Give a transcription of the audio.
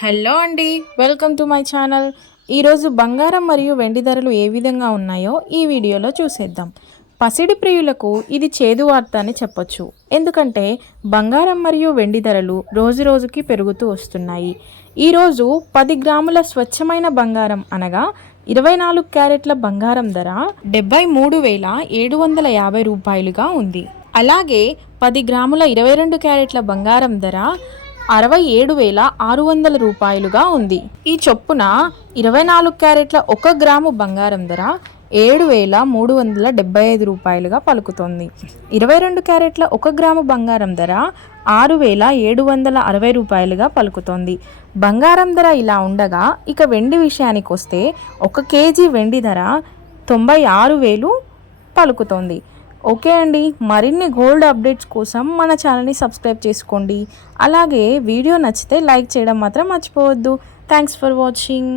Hello అండి, welcome to my channel. ఈరోజు బంగారం మరియు వెండి ధరలు ఏ విధంగా ఉన్నాయో ఈ వీడియోలో చూసేద్దాం. పసిడి ప్రియులకు ఇది చేదు వార్త అని చెప్పొచ్చు. ఎందుకంటే బంగారం మరియు వెండి ధరలు రోజు రోజుకి పెరుగుతూ వస్తున్నాయి. ఈరోజు 10 గ్రాముల స్వచ్ఛమైన బంగారం అనగా 24 క్యారెట్ల బంగారం ధర 73,750 రూపాయలుగా ఉంది. అలాగే 10 గ్రాముల 22 క్యారెట్ల బంగారం ధర 67,600 రూపాయలుగా ఉంది. ఈ చొప్పున 24 క్యారెట్ల 1 గ్రాము బంగారం ధర 7,375 రూపాయలుగా పలుకుతోంది. 22 క్యారెట్ల 1 గ్రాము బంగారం ధర 6,760 రూపాయలుగా పలుకుతోంది. బంగారం ధర ఇలా ఉండగా ఇక వెండి విషయానికి వస్తే 1 కేజీ వెండి ధర 96,000 పలుకుతోంది. ఓకే అండి, మరిన్ని గోల్డ్ అప్డేట్స్ కోసం మన ఛానల్ని సబ్స్క్రైబ్ చేసుకోండి. అలాగే వీడియో నచ్చితే లైక్ చేయడం మాత్రం మర్చిపోవద్దు. Thanks for watching.